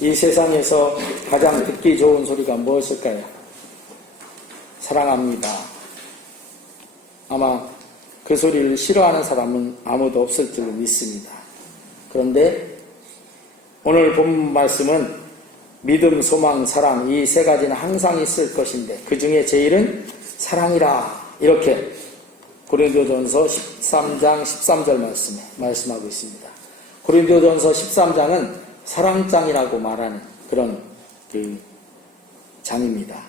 이 세상에서 가장 듣기 좋은 소리가 무엇일까요? 사랑합니다. 아마 그 소리를 싫어하는 사람은 아무도 없을 줄 믿습니다. 그런데 오늘 본 말씀은 믿음, 소망, 사랑 이 세 가지는 항상 있을 것인데 그 중에 제일은 사랑이라 이렇게 고린도전서 13장 13절 말씀에 말씀하고 있습니다. 고린도전서 13장은 사랑장이라고 말하는 그런 장입니다.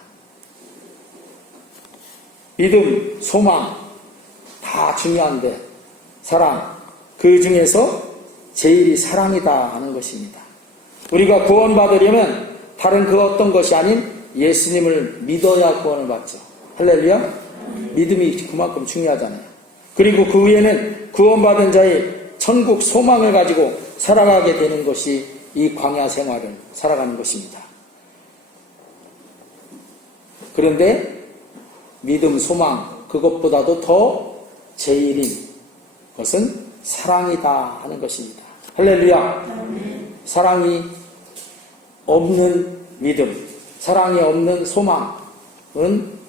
믿음, 소망 다 중요한데 사랑, 그 중에서 제일이 사랑이다 하는 것입니다. 우리가 구원받으려면 다른 그 어떤 것이 아닌 예수님을 믿어야 구원을 받죠. 할렐루야. 믿음이 그만큼 중요하잖아요. 그리고 그 후에는 구원받은 자의 천국 소망을 가지고 살아가게 되는 것이 이 광야 생활을 살아가는 것입니다. 그런데 믿음, 소망 그것보다도 더 제일인 것은 사랑이다 하는 것입니다. 할렐루야. 사랑이 없는 믿음, 사랑이 없는 소망은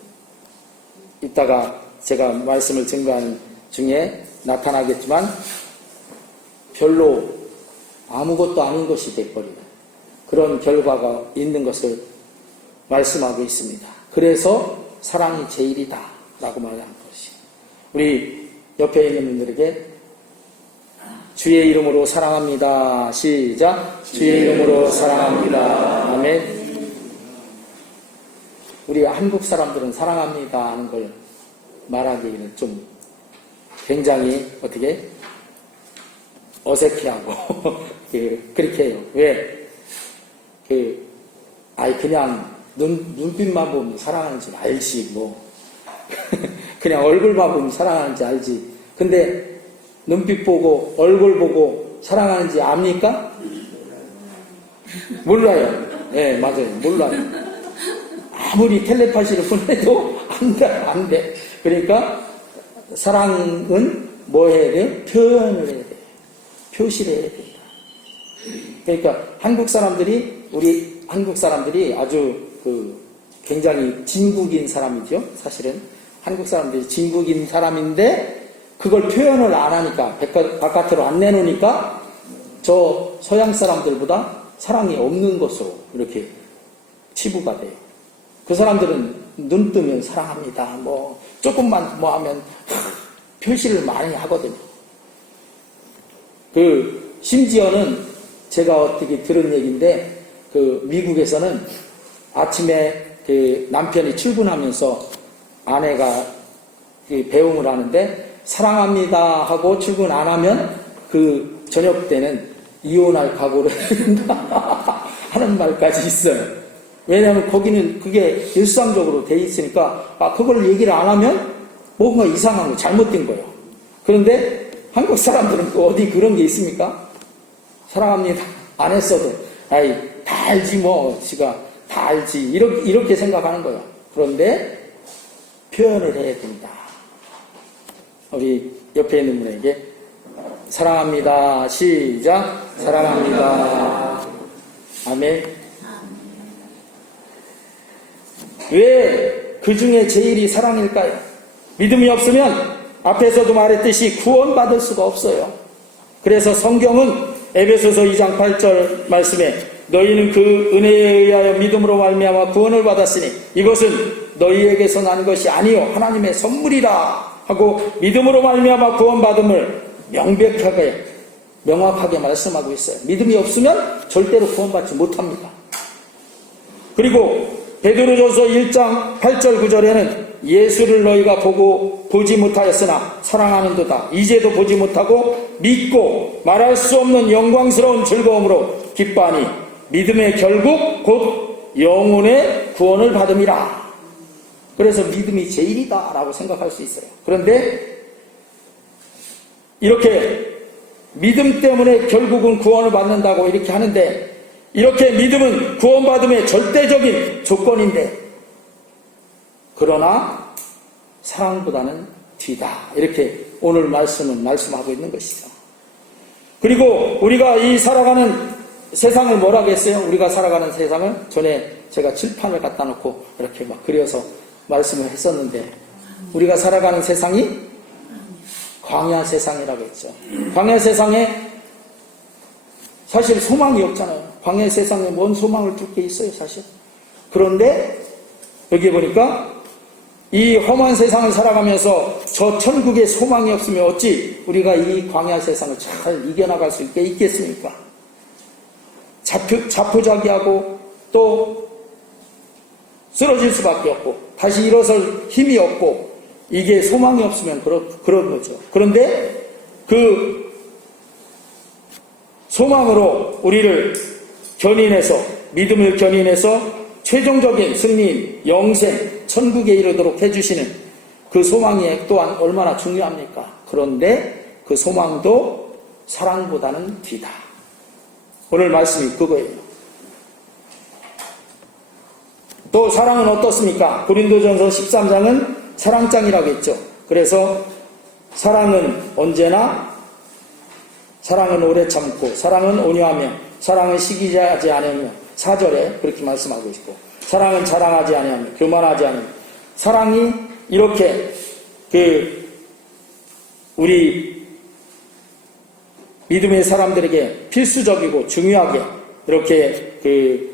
이따가 제가 말씀을 증거하는 중에 나타나겠지만 별로 아무것도 아닌 것이 되어버리는 그런 결과가 있는 것을 말씀하고 있습니다. 그래서 사랑이 제일이다 라고 말하는 것이. 우리 옆에 있는 분들에게 주의 이름으로 사랑합니다. 시작. 주의 이름으로 사랑합니다. 아멘. 우리 한국 사람들은 사랑합니다 하는 걸 말하기는 좀 굉장히 어떻게 어색해하고 그렇게 해요. 왜? 그냥 눈빛만 보면 사랑하는지 알지 뭐 그냥 얼굴만 보면 사랑하는지 알지. 근데 눈빛 보고 얼굴 보고 사랑하는지 압니까? 몰라요. 네, 맞아요. 몰라요. 아무리 텔레파시를 보내도 안 돼. 그러니까 사랑은 뭐 해야 돼요? 표현을 해야 돼요. 표시를 해야 된다. 그러니까 우리 한국 사람들이 아주 굉장히 진국인 사람이죠. 사실은 한국 사람들이 진국인 사람인데 그걸 표현을 안 하니까 바깥으로 안 내놓으니까 저 서양 사람들보다 사랑이 없는 것으로 이렇게 치부가 돼요. 그 사람들은 눈 뜨면 사랑합니다. 뭐 조금만 뭐 하면 표시를 많이 하거든요. 심지어는 제가 어떻게 들은 얘기인데 미국에서는 아침에 남편이 출근하면서 아내가 배웅을 하는데 사랑합니다 하고 출근 안 하면 저녁 때는 이혼할 각오를 하는 말까지 있어요. 왜냐하면 거기는 그게 일상적으로 돼 있으니까 그걸 얘기를 안 하면 뭔가 이상한 거 잘못된 거예요. 그런데 한국 사람들은 어디 그런 게 있습니까? 사랑합니다 안 했어도 다 알지 뭐 지가 다 알지 이렇게 생각하는 거예요. 그런데 표현을 해야 된다. 우리 옆에 있는 분에게 사랑합니다. 시작. 사랑합니다. 아멘. 왜 그 중에 제일이 사랑일까요? 믿음이 없으면 앞에서도 말했듯이 구원받을 수가 없어요. 그래서 성경은 에베소서 2장 8절 말씀에 너희는 그 은혜에 의하여 믿음으로 말미암아 구원을 받았으니 이것은 너희에게서 난 것이 아니요 하나님의 선물이라 하고 믿음으로 말미암아 구원받음을 명확하게 말씀하고 있어요. 믿음이 없으면 절대로 구원받지 못합니다. 그리고 베드로전서 1장 8절 9절에는 예수를 너희가 보지 못하였으나 사랑하는도다. 이제도 보지 못하고 믿고 말할 수 없는 영광스러운 즐거움으로 기뻐하니 믿음의 결국 곧 영혼의 구원을 받음이라. 그래서 믿음이 제일이다 라고 생각할 수 있어요. 그런데 이렇게 믿음 때문에 결국은 구원을 받는다고 이렇게 하는데 이렇게 믿음은 구원받음의 절대적인 조건인데 그러나 사랑보다는 뒤다. 이렇게 오늘 말씀은 말씀하고 있는 것이죠. 그리고 우리가 이 살아가는 세상을 뭐라고 했어요? 우리가 살아가는 세상을 전에 제가 칠판을 갖다 놓고 이렇게 막 그려서 말씀을 했었는데, 우리가 살아가는 세상이 광야 세상이라고 했죠. 광야 세상에 사실 소망이 없잖아요. 광야 세상에 뭔 소망을 둘 게 있어요, 사실. 그런데 여기 보니까 이 험한 세상을 살아가면서 저 천국에 소망이 없으면 어찌 우리가 이 광야 세상을 잘 이겨나갈 수 있겠습니까? 자포자기하고 또 쓰러질 수밖에 없고 다시 일어설 힘이 없고, 이게 소망이 없으면 그런 거죠. 그런데 그 소망으로 우리를 견인해서, 믿음을 견인해서 최종적인 승리인 영생, 천국에 이르도록 해주시는 그 소망이 또한 얼마나 중요합니까? 그런데 그 소망도 사랑보다는 뒤다. 오늘 말씀이 그거예요. 또 사랑은 어떻습니까? 고린도전서 13장은 사랑장이라고 했죠. 그래서 사랑은 언제나, 사랑은 오래 참고, 사랑은 온유하며, 사랑은 시기하지 않으며, 4절에 그렇게 말씀하고 있고, 사랑은 자랑하지 아니하며, 교만하지 않으며, 사랑이 이렇게 우리 믿음의 사람들에게 필수적이고 중요하게 이렇게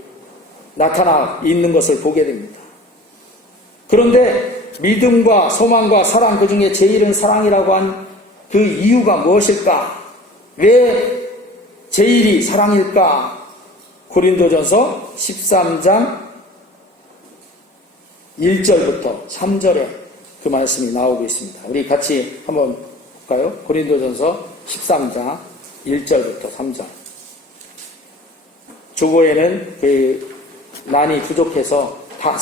나타나 있는 것을 보게 됩니다. 그런데 믿음과 소망과 사랑, 그 중에 제일은 사랑이라고 한 그 이유가 무엇일까? 왜 제일이 사랑일까? 고린도전서 13장 1절부터 3절에 그 말씀이 나오고 있습니다. 우리 같이 한번 볼까요? 고린도전서 13장 1절부터 3절. 주보에는 많이 부족해서 다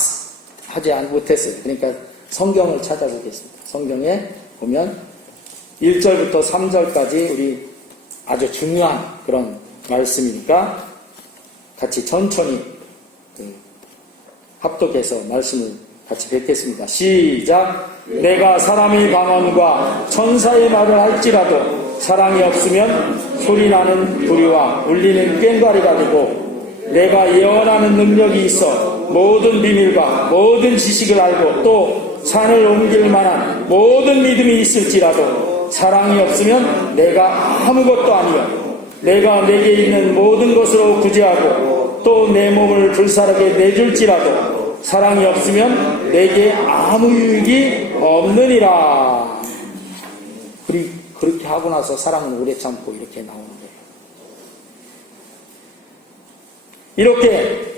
하지 못했어요. 그러니까 성경을 찾아보겠습니다. 성경에 보면 1절부터 3절까지 우리 아주 중요한 그런 말씀이니까 같이 천천히 합독해서 말씀을 같이 뵙겠습니다. 시작. 내가 사람의 방언과 천사의 말을 할지라도 사랑이 없으면 소리나는 부리와 울리는 꽹과리가 되고, 내가 예언하는 능력이 있어 모든 비밀과 모든 지식을 알고 또 산을 옮길 만한 모든 믿음이 있을지라도 사랑이 없으면 내가 아무것도 아니요, 내가 내게 있는 모든 것으로 구제하고 또 내 몸을 불사르게 내줄지라도 사랑이 없으면 내게 아무 유익이 없느니라. 그렇게 하고 나서 사랑은 오래 참고 이렇게 나오는 거예요. 이렇게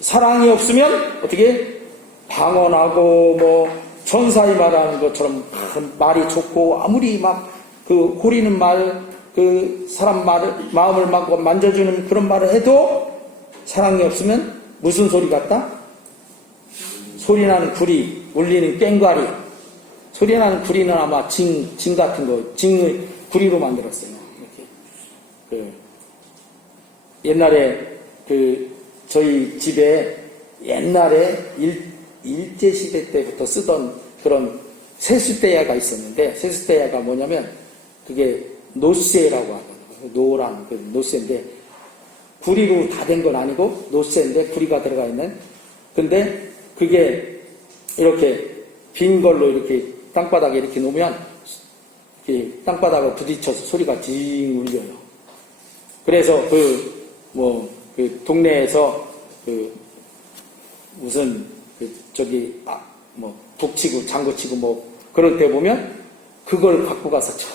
사랑이 없으면 어떻게 방언하고 뭐 천사의 말하는 것처럼 말이 좋고 아무리 막 고리는 말, 사람 마음을 막 만져주는 그런 말을 해도 사랑이 없으면 무슨 소리 같다? 소리나는 구리, 울리는 꽹과리. 소리나는 구리는 아마 징 같은 거, 징을 구리로 만들었어요. 이렇게. 옛날에 저희 집에 옛날에 일제시대 때부터 쓰던 그런 세숫대야가 있었는데, 세숫대야가 뭐냐면 그게 노쇠라고 하거든요. 노란 노쇠인데, 구리로 다 된 건 아니고 노쇠인데 구리가 들어가 있는. 근데 그게 이렇게 빈 걸로 이렇게 땅바닥에 이렇게 놓으면 이렇게 땅바닥을 부딪혀서 소리가 징 울려요. 그래서 동네에서 무슨 북치고 장구치고 뭐 그럴 때 보면 그걸 갖고 가서 쳐.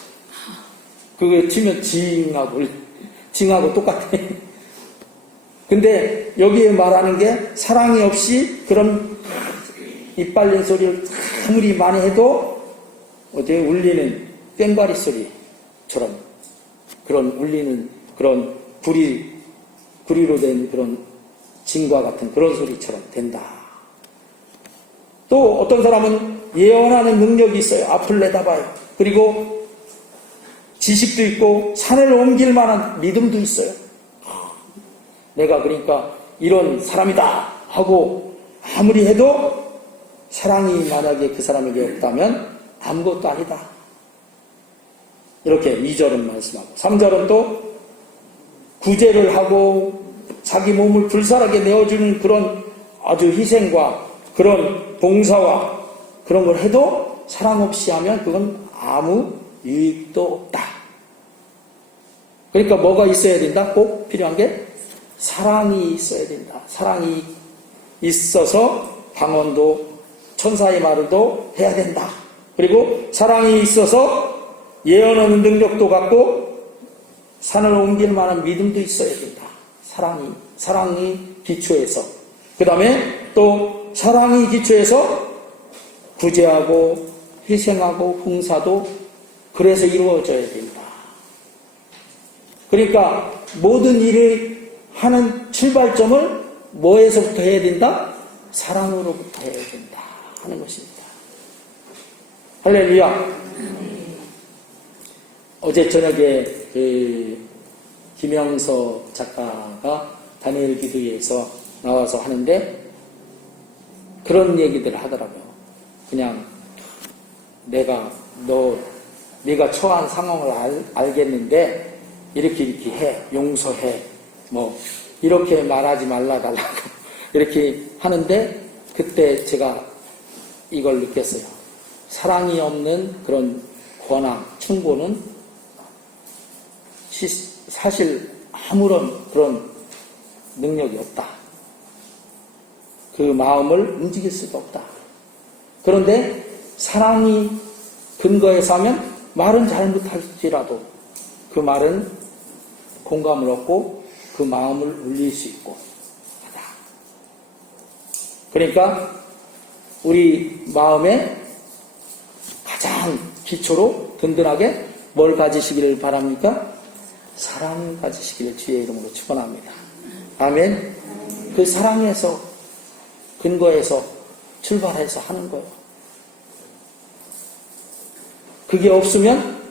그거 치면 징하고 똑같아. 근데 여기에 말하는 게 사랑이 없이 그런 이빨린 소리를 아무리 많이 해도 울리는 꽹과리 소리처럼, 그런 울리는 그런 구리로 된 그런 징과 같은 그런 소리처럼 된다. 또 어떤 사람은 예언하는 능력이 있어요. 앞을 내다봐요. 그리고 지식도 있고 산을 옮길 만한 믿음도 있어요. 내가 그러니까 이런 사람이다 하고 아무리 해도 사랑이 만약에 그 사람에게 없다면 아무것도 아니다. 이렇게 2절은 말씀하고 3절은 또 구제를 하고 자기 몸을 불살하게 내어주는 그런 아주 희생과 그런 봉사와 그런 걸 해도 사랑 없이 하면 그건 아무 유익도 없다. 그러니까 뭐가 있어야 된다? 꼭 필요한 게 사랑이 있어야 된다. 사랑이 있어서 방언도 천사의 말도 해야 된다. 그리고 사랑이 있어서 예언하는 능력도 갖고 산을 옮길 만한 믿음도 있어야 된다. 사랑이 기초에서. 그 다음에 또 사랑이 기초에서 구제하고 희생하고 봉사도 그래서 이루어져야 된다. 그러니까 모든 일을 하는 출발점을 뭐에서부터 해야 된다? 사랑으로부터 해야 된다 하는 것입니다. 할렐루야. 어제 저녁에 김영서 작가가 다니엘 기도회에서 나와서 하는데 그런 얘기들을 하더라고요. 그냥 내가 네가 처한 상황을 알겠는데 이렇게 해, 용서해, 뭐 이렇게 말하지 말라달라고 이렇게 하는데 그때 제가 이걸 느꼈어요. 사랑이 없는 그런 권한, 충고는 사실 아무런 그런 능력이 없다. 그 마음을 움직일 수도 없다. 그런데 사랑이 근거해서 하면 말은 잘못할지라도 그 말은 공감을 얻고 그 마음을 울릴 수 있고 하다. 그러니까 우리 마음에 가장 기초로 든든하게 뭘 가지시기를 바랍니까? 사랑을 가지시기를 주의 이름으로 축원합니다. 아멘. 그 사랑에서 근거해서 출발해서 하는 거예요. 그게 없으면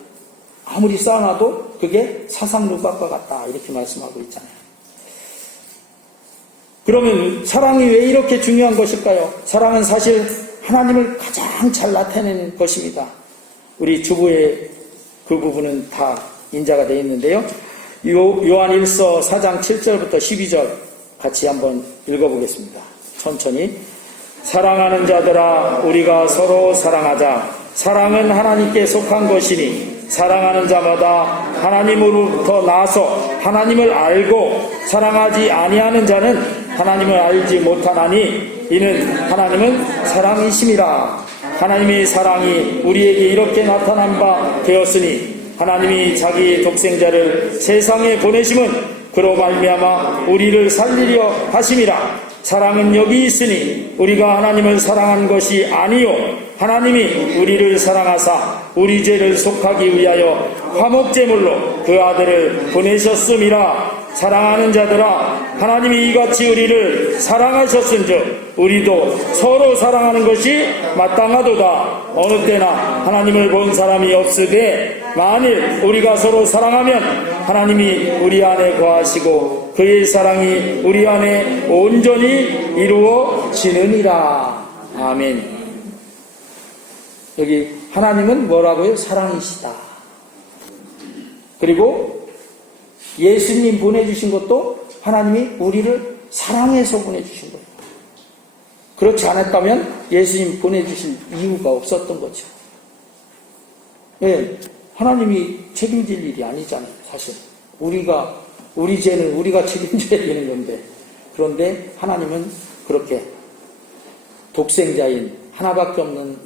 아무리 쌓아놔도 그게 사상누각과 같다 이렇게 말씀하고 있잖아요. 그러면 사랑이 왜 이렇게 중요한 것일까요? 사랑은 사실 하나님을 가장 잘 나타내는 것입니다. 우리 주부의 그 부분은 다 인자가 되어 있는데요. 요한 1서 4장 7절부터 12절 같이 한번 읽어보겠습니다. 천천히. 사랑하는 자들아 우리가 서로 사랑하자. 사랑은 하나님께 속한 것이니 사랑하는 자마다 하나님으로부터 나서 하나님을 알고 사랑하지 아니하는 자는 하나님을 알지 못하나니 이는 하나님은 사랑이심이라. 하나님의 사랑이 우리에게 이렇게 나타난 바 되었으니 하나님이 자기 독생자를 세상에 보내심은 그로 말미암아 우리를 살리려 하심이라. 사랑은 여기 있으니 우리가 하나님을 사랑한 것이 아니요 하나님이 우리를 사랑하사 우리 죄를 속하기 위하여 화목제물로 그 아들을 보내셨음이라. 사랑하는 자들아 하나님이 이같이 우리를 사랑하셨은즉 우리도 서로 사랑하는 것이 마땅하도다. 어느 때나 하나님을 본 사람이 없으되 만일 우리가 서로 사랑하면 하나님이 우리 안에 거하시고 그의 사랑이 우리 안에 온전히 이루어지느니라. 아멘. 여기 하나님은 뭐라고요? 사랑이시다. 그리고 예수님 보내주신 것도 하나님이 우리를 사랑해서 보내주신 거예요. 그렇지 않았다면 예수님 보내주실 이유가 없었던 거죠. 예, 하나님이 책임질 일이 아니잖아요. 사실 우리 죄는 우리가 책임져야 되는 건데, 그런데 하나님은 그렇게 독생자인 하나밖에 없는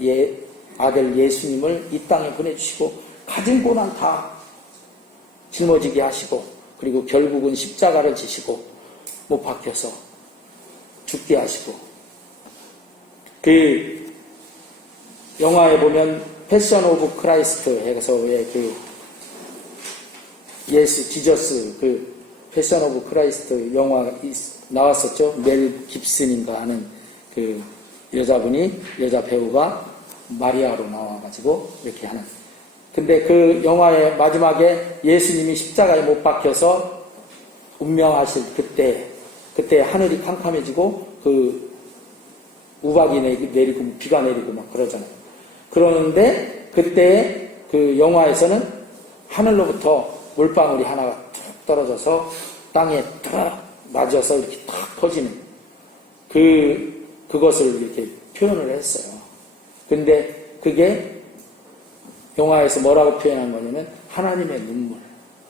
아들 예수님을 이 땅에 보내주시고 가진 고난 다 짊어지게 하시고, 그리고 결국은 십자가를 지시고 못 박혀서 죽게 하시고, 그 영화에 보면 패션 오브 크라이스트 해서 왜 그 지저스 그 패션 오브 크라이스트 영화 나왔었죠. 멜 깁슨인가 하는 그 여자 배우가 마리아로 나와가지고 이렇게 하는. 근데 그 영화의 마지막에 예수님이 십자가에 못 박혀서 운명하실 그때 하늘이 캄캄해지고 그 우박이 내리고 비가 내리고 막 그러잖아요. 그러는데 그때 그 영화에서는 하늘로부터 물방울이 하나가 툭 떨어져서 땅에 탁 맞아서 이렇게 탁 터지는 그것을 이렇게 표현을 했어요. 근데 그게 영화에서 뭐라고 표현한 거냐면 하나님의 눈물.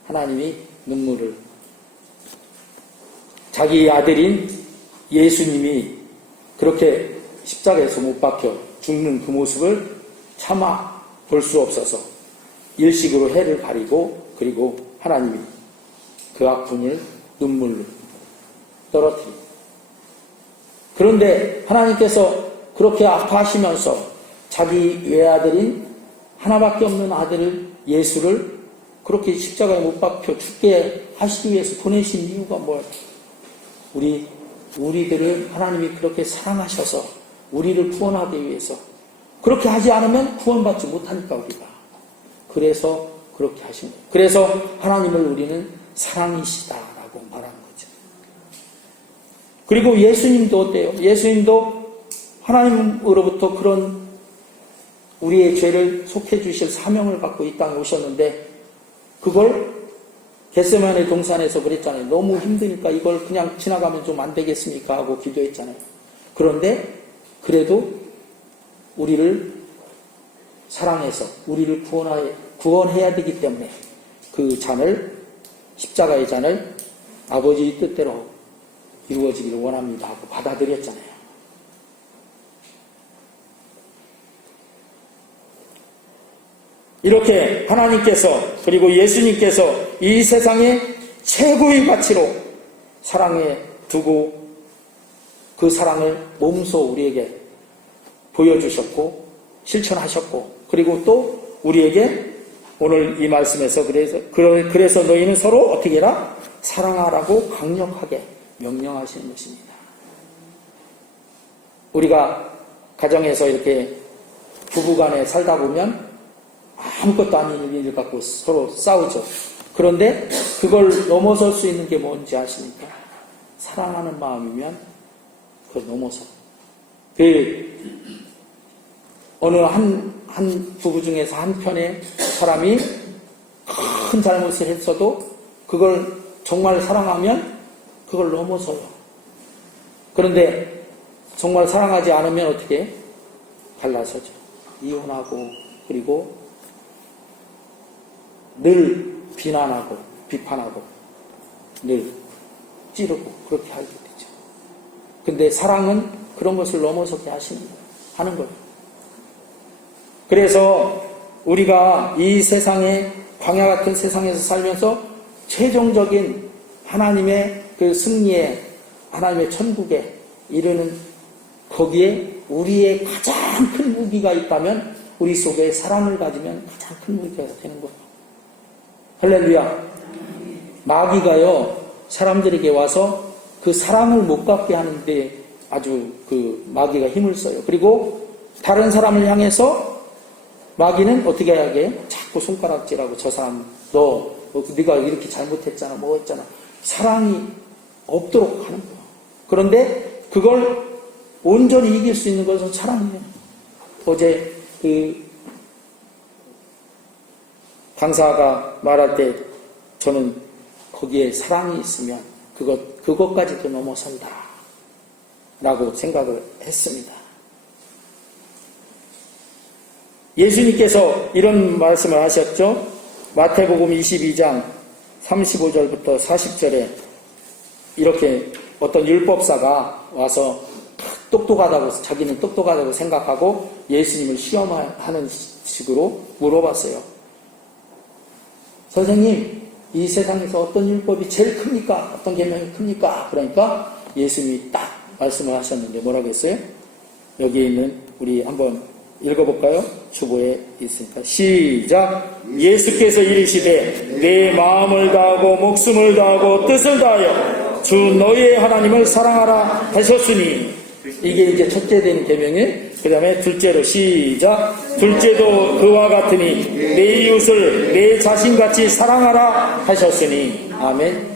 하나님이 눈물을 자기 아들인 예수님이 그렇게 십자가에서 못 박혀 죽는 그 모습을 차마 볼 수 없어서 일식으로 해를 가리고 그리고 하나님이 그 악분을 눈물로 떨어뜨립니다. 그런데 하나님께서 그렇게 아파하시면서 자기 외아들인 하나밖에 없는 아들을 예수를 그렇게 십자가에 못 박혀 죽게 하시기 위해서 보내신 이유가 뭐예요? 우리들을 하나님이 그렇게 사랑하셔서 우리를 구원하기 위해서 그렇게 하지 않으면 구원받지 못하니까 우리가. 그래서 그렇게 하신 거예요. 그래서 하나님을 우리는 사랑이시다라고 말한 거죠. 그리고 예수님도 어때요? 예수님도 하나님으로부터 그런 우리의 죄를 속해 주실 사명을 갖고 이 땅에 오셨는데 그걸 겟세마네 동산에서 그랬잖아요. 너무 힘드니까 이걸 그냥 지나가면 좀 안 되겠습니까? 하고 기도했잖아요. 그런데 그래도 우리를 사랑해서 우리를 구원해야 되기 때문에 그 잔을 십자가의 잔을 아버지의 뜻대로 이루어지기를 원합니다 하고 받아들였잖아요. 이렇게 하나님께서 그리고 예수님께서 이 세상의 최고의 가치로 사랑해 두고 그 사랑을 몸소 우리에게 보여주셨고 실천하셨고 그리고 또 우리에게 오늘 이 말씀에서 그래서 너희는 서로 어떻게 해라? 사랑하라고 강력하게 명령하시는 것입니다. 우리가 가정에서 이렇게 부부간에 살다 보면 아무것도 아닌 일을 갖고 서로 싸우죠. 그런데 그걸 넘어설 수 있는 게 뭔지 아십니까? 사랑하는 마음이면 그걸 넘어서. 어느 한 부부 중에서 한편의 사람이 큰 잘못을 했어도 그걸 정말 사랑하면 그걸 넘어서요. 그런데 정말 사랑하지 않으면 어떻게 해? 갈라서죠. 이혼하고 그리고 늘 비난하고 비판하고 늘 찌르고 그렇게 하게 되죠. 근데 사랑은 그런 것을 넘어서게 하는 거예요. 그래서 우리가 이 세상에 광야 같은 세상에서 살면서 최종적인 하나님의 그 승리에 하나님의 천국에 이르는 거기에 우리의 가장 큰 무기가 있다면 우리 속에 사랑을 가지면 가장 큰 무기가 되는 거예요. 할렐루야. 마귀가요, 사람들에게 와서 그 사랑을 못 갖게 하는데 아주 그 마귀가 힘을 써요. 그리고 다른 사람을 향해서 마귀는 어떻게 하게? 자꾸 손가락질하고 저 사람, 네가 이렇게 잘못했잖아, 뭐 했잖아. 사랑이 없도록 하는 거예요. 그런데 그걸 온전히 이길 수 있는 것은 사랑이에요. 어제 강사가 말할 때 저는 거기에 사랑이 있으면 그것까지도 넘어선다 라고 생각을 했습니다. 예수님께서 이런 말씀을 하셨죠. 마태복음 22장 35절부터 40절에 이렇게 어떤 율법사가 와서 똑똑하다고 자기는 똑똑하다고 생각하고 예수님을 시험하는 식으로 물어봤어요. 선생님, 이 세상에서 어떤 율법이 제일 큽니까? 어떤 계명이 큽니까? 그러니까 예수님이 딱 말씀을 하셨는데 뭐라고 했어요? 여기에 있는 우리 한번 읽어볼까요? 주보에 있으니까 시작. 예수께서 이르시되 내 마음을 다하고 목숨을 다하고 뜻을 다하여 주 너희의 하나님을 사랑하라 하셨으니 이게 이제 첫째 되는 계명이에요. 그 다음에 둘째로 시작. 둘째도 그와 같으니 내 이웃을 내 자신같이 사랑하라 하셨으니 아멘.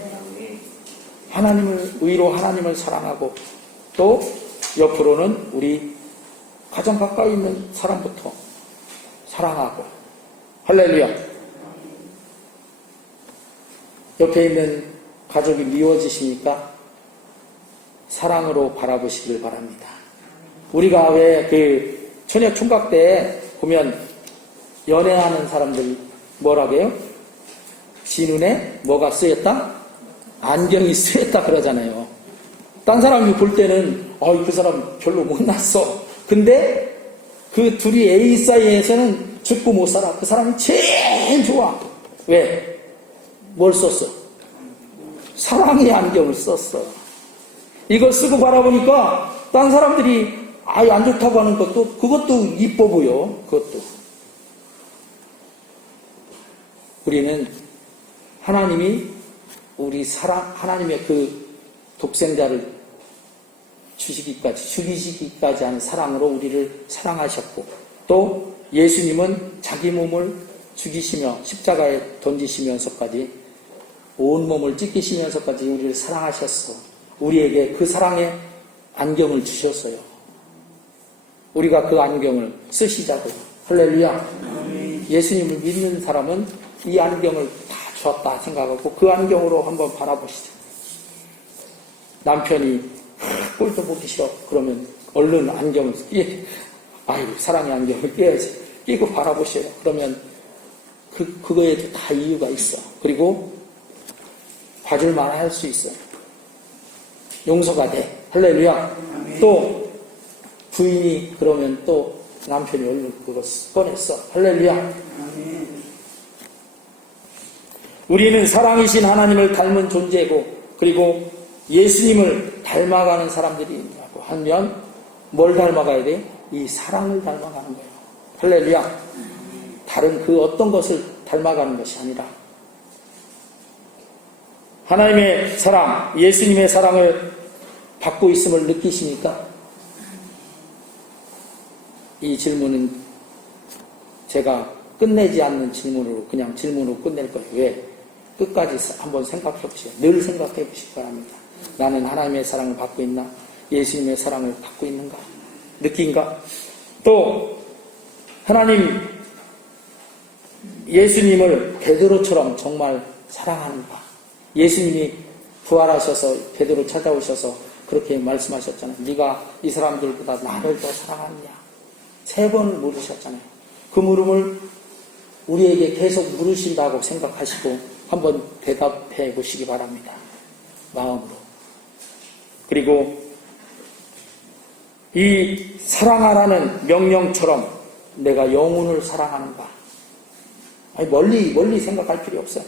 하나님을 의로 하나님을 사랑하고 또 옆으로는 우리 가장 가까이 있는 사람부터 사랑하고 할렐루야. 옆에 있는 가족이 미워지십니까? 사랑으로 바라보시길 바랍니다. 우리가 왜 그 처녀 총각 때 보면 연애하는 사람들 뭐라고 해요? 지 눈에 뭐가 쓰였다? 안경이 쓰였다 그러잖아요. 딴 사람이 볼 때는 그 사람 별로 못났어. 근데 그 둘이 A 사이에서는 죽고 못 살아. 그 사람이 제일 좋아. 왜? 뭘 썼어? 사랑의 안경을 썼어. 이걸 쓰고 바라보니까 딴 사람들이 안 좋다고 하는 그것도 이뻐 보여. 그것도. 우리는 하나님이 하나님의 그 독생자를 죽이시기까지 하는 사랑으로 우리를 사랑하셨고, 또 예수님은 자기 몸을 죽이시며 십자가에 던지시면서까지 온 몸을 찢기시면서까지 우리를 사랑하셨어. 우리에게 그 사랑의 안경을 주셨어요. 우리가 그 안경을 쓰시자고요. 할렐루야. 예수님을 믿는 사람은 이 안경을 다 주었다 생각하고 그 안경으로 한번 바라보시죠. 남편이 꼴도 보기 싫어. 그러면 얼른 안경을 사랑의 안경을 끼야지. 끼고 바라보셔요. 그러면 그거에도 다 이유가 있어. 그리고 봐줄만 할 수 있어. 용서가 돼. 할렐루야. 또 부인이 그러면 또 남편이 얼른 그거 꺼냈어. 할렐루야. 우리는 사랑이신 하나님을 닮은 존재고, 그리고 예수님을 닮아가는 사람들이라고 하면 뭘 닮아가야 돼? 이 사랑을 닮아가는 거예요. 할렐루야. 다른 그 어떤 것을 닮아가는 것이 아니라 하나님의 사랑, 예수님의 사랑을 받고 있음을 느끼십니까? 이 질문은 제가 끝내지 않는 질문으로 그냥 질문으로 끝낼 거예요. 왜? 끝까지 한번 생각해 보시죠. 늘 생각해 보시기 바랍니다. 나는 하나님의 사랑을 받고 있나? 예수님의 사랑을 받고 있는가? 느낀가? 또 하나님 예수님을 베드로처럼 정말 사랑하는가? 예수님이 부활하셔서 베드로 찾아오셔서 그렇게 말씀하셨잖아요. 네가 이 사람들보다 나를 더 사랑하느냐? 3번을 물으셨잖아요. 그 물음을 우리에게 계속 물으신다고 생각하시고 한번 대답해 보시기 바랍니다. 마음으로. 그리고 이 사랑하라는 명령처럼 내가 영혼을 사랑하는가? 멀리 생각할 필요 없어요.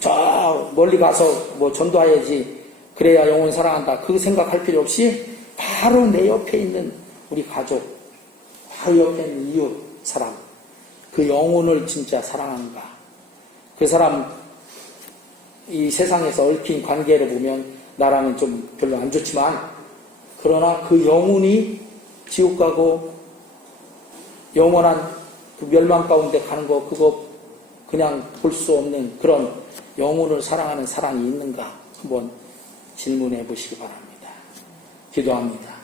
저 멀리 가서 전도해야지. 그래야 영혼 사랑한다. 그 생각할 필요 없이 바로 내 옆에 있는 우리 가족, 바로 옆에 있는 이웃 사람, 그 영혼을 진짜 사랑하는가? 그 사람 이 세상에서 얽힌 관계를 보면 나랑은 좀 별로 안 좋지만, 그러나 그 영혼이 지옥 가고 영원한 그 멸망 가운데 가는 거, 그거 그냥 볼 수 없는 그런 영혼을 사랑하는 사랑이 있는가 한번 질문해 보시기 바랍니다. 기도합니다.